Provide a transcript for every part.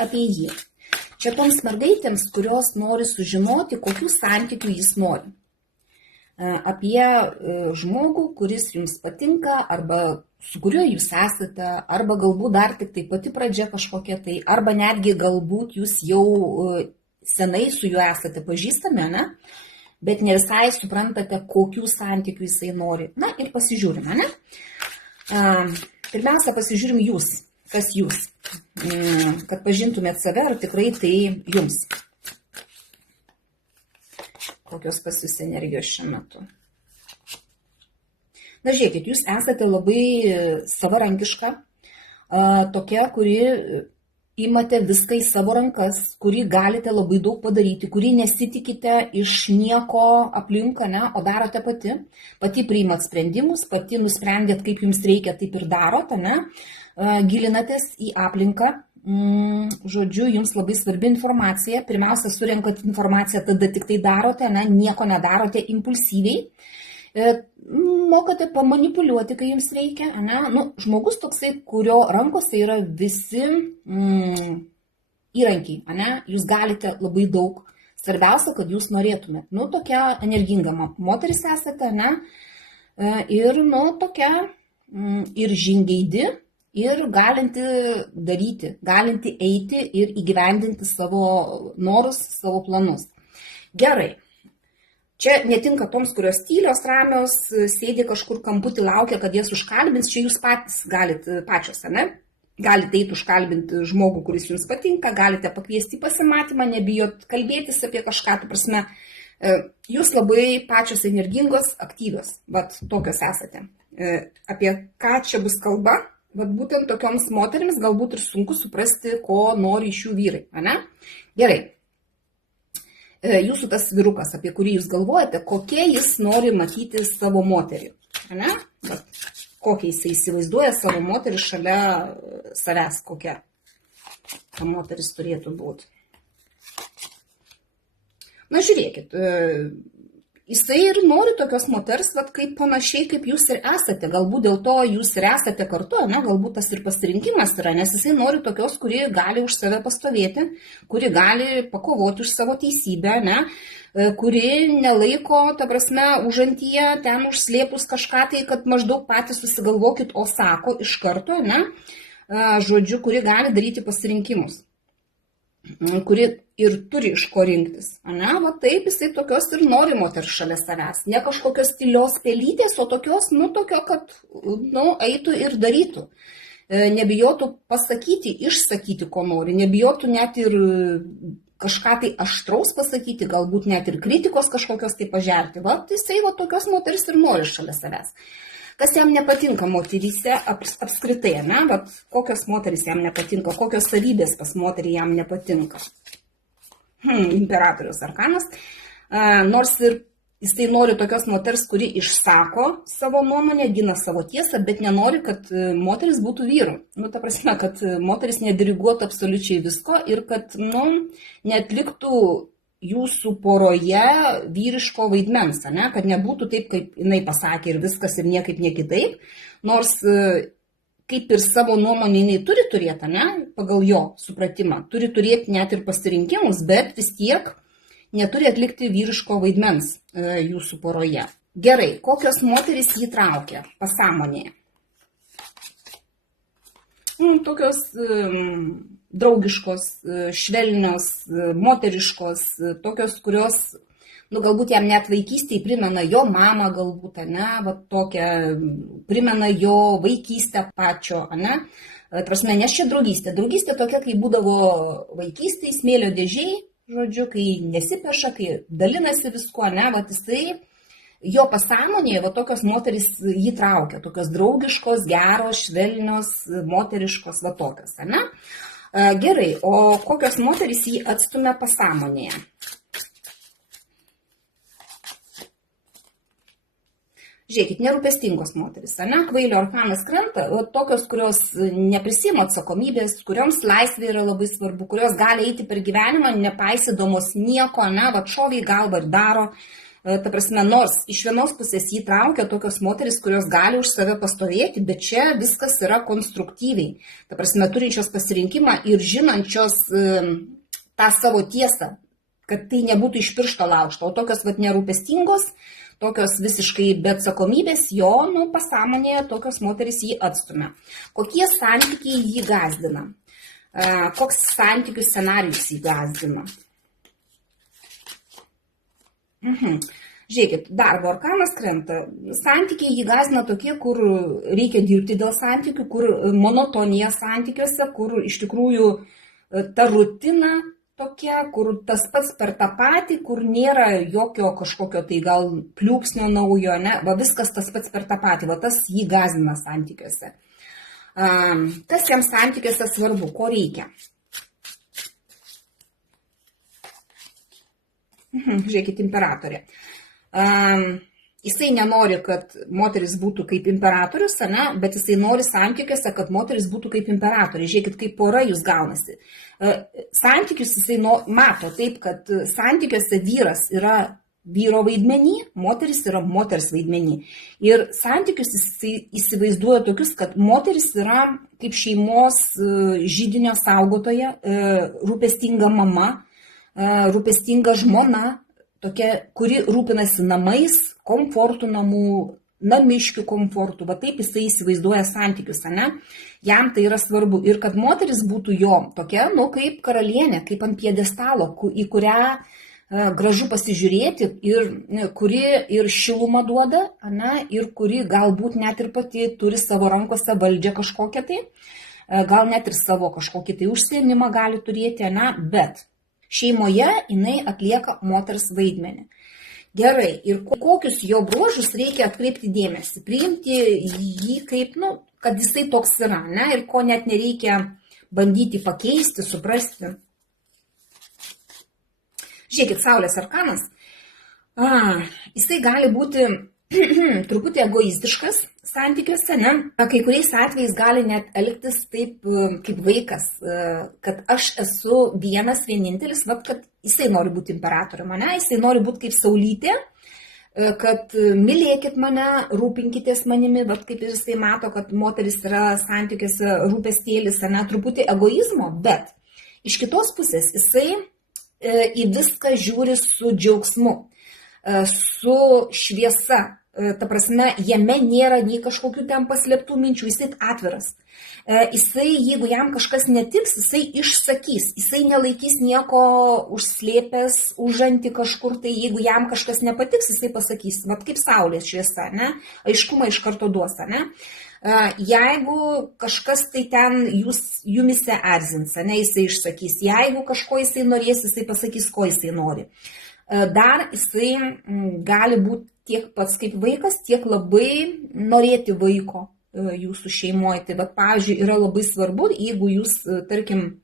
apie jį. Čia toms mergaitėms, kurios nori sužinoti, kokių santykių jis nori. Apie žmogų, kuris jums patinka, arba su kuriuo jūs esate, arba galbūt dar tik tai pati pradžia kažkokia tai, arba netgi galbūt jūs jau senai su juo esate pažįstami, ne? Bet ne visai suprantate, kokių santykių jisai nori. Na ir pasižiūrime, ne? Pirmiausia, pasižiūrim jūs. Kas jūs? Kad pažintumėt save, ar tikrai tai jums. Kokios pas jūs energijos šiuo metu. Na, žiūrėkit, jūs esate labai savarankiška, tokia, kuri imate viską į savo rankas, kuri galite labai daug padaryti, kuri nesitikite iš nieko aplinka, ne, o darote pati. Pati priimat sprendimus, pati nusprendėt, kaip jums reikia, taip ir darote, ne. Gilinatės į aplinką. Žodžiu, jums labai svarbi informacija. Pirmiausia, surenkat informaciją, tada tik tai darote, ne, nieko nedarote impulsyviai. Mokate pamanipuliuoti, kai jums reikia. Ne? Nu, žmogus toksai, kurio rankose yra visi įrankiai. Ne? Jūs galite labai daug. Svarbiausia, kad jūs norėtumėt. Nu, tokia energinga moteris esate, ne? Ir, nu, tokia ir žingeidi, ir galinti daryti, galinti eiti ir įgyvendinti savo norus, savo planus. Gerai. Čia netinka toms, kurios tylios, ramios, sėdi kažkur kamputį, laukia, kad jas užkalbins. Čia jūs patys galite pačios, ne? Galite eiti užkalbinti žmogų, kuris jums patinka, galite pakviesti į pasimatymą, nebijot kalbėtis apie kažką. Tai prasme, jūs labai pačios energingos, aktyvios. Vat tokios esate. Apie ką čia bus kalba? Vat būtent tokioms moterims galbūt ir sunku suprasti, ko nori iš jų vyrai. Ne? Gerai. Jūsų tas vyrukas, apie kurį jūs galvojate, kokie jis nori matyti savo moterį. Ne? Kokia jis įsivaizduoja savo moterį šalia savęs, kokia ta moteris turėtų būti. Na, žiūrėkit, jisai ir nori tokios moters, kaip panašiai kaip jūs ir esate. Galbūt dėl to jūs ir esate kartu, ne? Galbūt tas ir pasirinkimas yra, nes jisai nori tokios, kuri gali už save pastovėti, kuri gali pakovoti už savo teisybę, ne? Kuri nelaiko, ta prasme, užantyje ten užslėpus kažką tai, kad maždaug patys susigalvokit, o sako iš karto, ne? Žodžiu, kuri gali daryti pasirinkimus, kuri ir turi iš ko rinktis. Ne? Va taip jisai tokios ir nori moters šalia savęs. Ne kažkokios tylios pelytės, o tokios, nu, tokio, kad, nu, eitų ir darytų. Nebijotų pasakyti, išsakyti, ko nori. Nebijotų net ir kažką tai aštraus pasakyti, galbūt net ir kritikos kažkokios tai pažerti. Va, jisai va tokios moteris ir nori šalia savęs. Kas jam nepatinka moteryse apskritai, ne? Vat kokios moterys jam nepatinka, kokios savybės pas moterį jam nepatinka. Imperatorius arkanas. Nors ir jisai nori tokios moters, kuri išsako savo nuomonę, gina savo tiesą, bet nenori, kad moteris būtų vyru. Nu, ta prasme, kad moteris nediriguotų absoliučiai visko ir kad, nu, neatliktų jūsų poroje vyriško vaidmens, ne? Kad nebūtų taip, kaip jinai pasakė ir viskas ir niekaip niekitaip, nors kaip ir savo nuomonę jinai turi turėti, ne? Pagal jo supratimą, turi turėti net ir pasirinkimus, bet vis tiek neturi atlikti vyriško vaidmens jūsų poroje. Gerai, kokios moterys jį traukia pasąmonėje? Tokios draugiškos, švelnios, moteriškos, tokios, kurios, nu, galbūt jam net vaikystėje primena jo mamą, galbūt, ne, va, tokia, primena jo vaikystę pačio, ne, prasme, nes čia draugystė. Draugystė tokia, kai būdavo vaikystėje, smėlio dėžiai, žodžiu, kai nesipeša, kai dalinasi visko, ne, va, jisai, jo pasąmonėje, va, tokios moterys jį traukia, tokios draugiškos, geros, švelnios, moteriškos, va, tokios, ne. Gerai, o kokios moterys jį atstumia pasąmonėje? Žiūrėkit, nerūpestingos moteris, ne? Kvailio arkanas krenta, tokios, kurios neprisima atsakomybės, kurioms laisvė yra labai svarbu, kurios gali eiti per gyvenimą, nepaisydamos nieko, ne? Va, šoviai galva ir daro, Ta prasme, nors iš vienos pusės jį traukia tokios moteris, kurios gali už save pastovėti, bet čia viskas yra konstruktyviai. Ta prasme, turinčios pasirinkimą ir žinančios tą savo tiesą, kad tai nebūtų iš piršto laužto, o tokios nerūpestingos, tokios visiškai be atsakomybės, jo pasąmonėje tokios moteris jį atstumia. Kokie santykiai jį gazdina? Koks santykių scenarijus jį gazdina? Žiūrėkit, darbo arkanas krenta. Santykiai jį gąsdina tokie, kur reikia dirbti dėl santykių, kur monotonija santykiuose, kur iš tikrųjų ta rutina tokia, kur tas pats per tą patį, kur nėra jokio kažkokio tai gal pliūpsnio naujo, ne? Va viskas tas pats per tą patį, va tas jį gąsdina santykiuose. Kas jam santykiuose svarbu, ko reikia? Žiūrėkit, imperatorė. Jisai nenori, kad moteris būtų kaip imperatorius, ne? Bet jisai nori santykiuose, kad moteris būtų kaip imperatorė. Žiūrėkit, kaip pora jūs gaunasi. Santykius jisai mato taip, kad santykiuose vyras yra vyro vaidmenį, moteris yra moters vaidmenį. Ir santykius jisai įsivaizduoja tokius, kad moteris yra kaip šeimos židinio saugotoja, rūpestinga mama, rūpestinga žmona, tokia, kuri rūpinasi namais, komfortų namų, namiškių komfortų. Va taip jisai įsivaizduoja santykius, ne? Jam tai yra svarbu. Ir kad moteris būtų jo tokia, kaip karalienė, kaip ant piedestalo, į kurią gražu pasižiūrėti ir kuri ir šilumą duoda, ne? Ir kuri galbūt net ir pati turi savo rankose valdžią kažkokią tai, gal net ir savo kažkokį tai užsiėmimą gali turėti, ne? Bet šeimoje jinai atlieka moters vaidmenį. Gerai, ir kokius jo bruožus reikia atkreipti dėmesį, priimti jį kaip, kad jisai toks yra, ne? Ir ko net nereikia bandyti pakeisti, suprasti. Žiūrėkit, Saulės arkanas, jisai gali būti truputį egoistiškas santykiuose, ne? Kai kuriais atvejais gali net elgtis taip kaip vaikas, kad aš esu vienintelis, kad jisai nori būti imperatorium, ne? Jisai nori būti kaip saulytė, kad mylėkit mane, rūpinkitės manimi, kaip jisai mato, kad moteris yra santykiuose rūpestėlis, ne? Truputį egoizmo, bet iš kitos pusės jisai į viską žiūri su džiaugsmu, su šviesa. Ta prasme, jame nėra nei kažkokių ten paslėptų minčių, jisai atviras. Jisai, jeigu jam kažkas netiks, jisai išsakys, jisai nelaikys nieko užslėpęs, užanti kažkur, tai jeigu jam kažkas nepatiks, jisai pasakys, kaip saulės šviesa, ne? Aiškumą iš karto duos, ne? Jeigu kažkas tai ten jumise erzins, ne? Jisai išsakys, jeigu kažko jisai norės, jisai pasakys, ko jisai nori. Dar jisai gali būti tiek pats kaip vaikas, tiek labai norėti vaiko jūsų šeimoje. Tai, pavyzdžiui, yra labai svarbu, jeigu jūs, tarkim,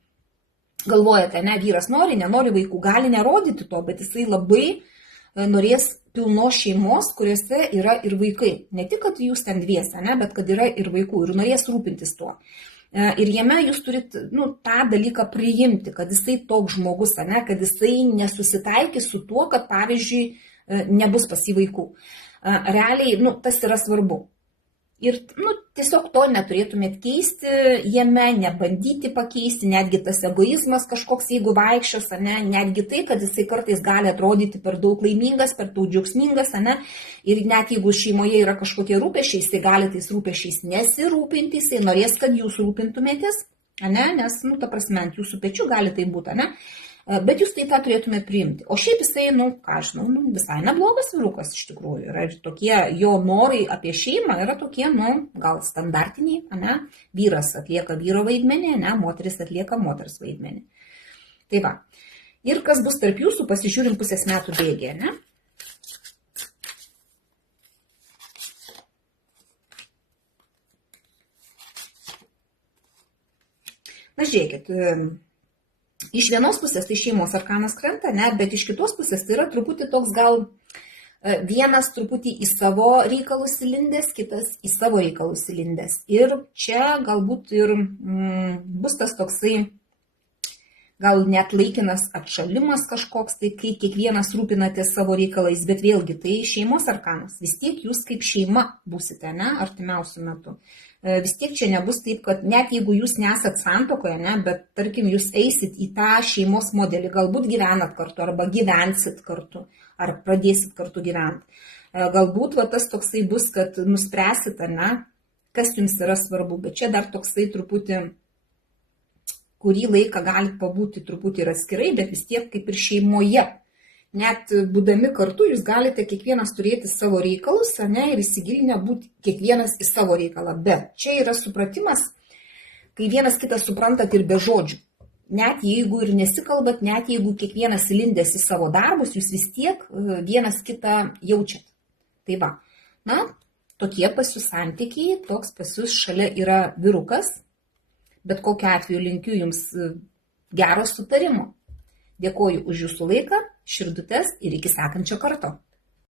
galvojate, ne, vyras nori, nenori vaikų, gali nerodyti to, bet jisai labai norės pilnos šeimos, kuriuose yra ir vaikai. Ne tik, kad jūs ten dviese, ne, bet kad yra ir vaikų ir norės rūpintis tuo. Ir jame jūs turite tą dalyką priimti, kad jisai toks žmogus, ne, kad jisai nesusitaikys su tuo, kad, pavyzdžiui, nebus pas jį vaikų. Realiai, tas yra svarbu. Ir tiesiog to neturėtumėt keisti jame, nebandyti pakeisti, netgi tas egoizmas kažkoks, jeigu vaikščios, ne, netgi tai, kad jisai kartais gali atrodyti per daug laimingas, per daug džiaugsmingas, ne, ir net jeigu šeimoje yra kažkokie rūpesčiai, jisai gali tais rūpesčiais nesirūpinti, jisai norės, kad jūs rūpintumėtės, ne, nes, ta prasme, ant jūsų pečių gali tai būti, ne. Bet jūs tai tą turėtume priimti. O šiaip jisai, visai neblogas vyrukas iš tikrųjų. Ir tokie jo norai apie šeimą yra tokie, gal standartiniai, ne? Vyras atlieka vyro vaidmenį, ne? Moteris atlieka moters vaidmenį. Tai va. Ir kas bus tarp jūsų, pasižiūrim pusės metų bėgė, ne? Na, žiūrėkit, iš vienos pusės tai šeimos arkanas krenta, ne, bet iš kitos pusės tai yra truputį toks gal vienas truputį į savo reikalus įlindęs, kitas į savo reikalus įlindęs. Ir čia galbūt ir bus tas toksai gal net laikinas atšalimas kažkoks, tai kai kiekvienas rūpinatės savo reikalais, bet vėlgi tai šeimos arkanas. Vis tiek jūs kaip šeima būsite, ne, artimiausiu metu. Vis tiek čia nebus taip, kad net jeigu jūs nesat santuokoje, ne, bet tarkim jūs eisit į tą šeimos modelį, galbūt gyvenat kartu arba gyvensit kartu, ar pradėsit kartu gyventi. Galbūt tas toksai bus, kad nuspręsit, ne, kas jums yra svarbu, bet čia dar toksai truputį, kurį laiką galite pabūti truputį ir atskirai, bet vis tiek kaip ir šeimoje. Net būdami kartu, jūs galite kiekvienas turėti savo reikalus, ne, ir įsigilinę būti kiekvienas į savo reikalą. Bet čia yra supratimas, kai vienas kitą suprantat ir be žodžių. Net jeigu ir nesikalbat, net jeigu kiekvienas įlindęs į savo darbus, jūs vis tiek vienas kitą jaučiat. Tai va, na, tokie pas jūs santykiai, toks pas jūs šalia yra vyrukas, bet kokiu atveju linkiu jums gero sutarimo. Dėkoju už jūsų laiką, širdutes ir iki sekančio karto.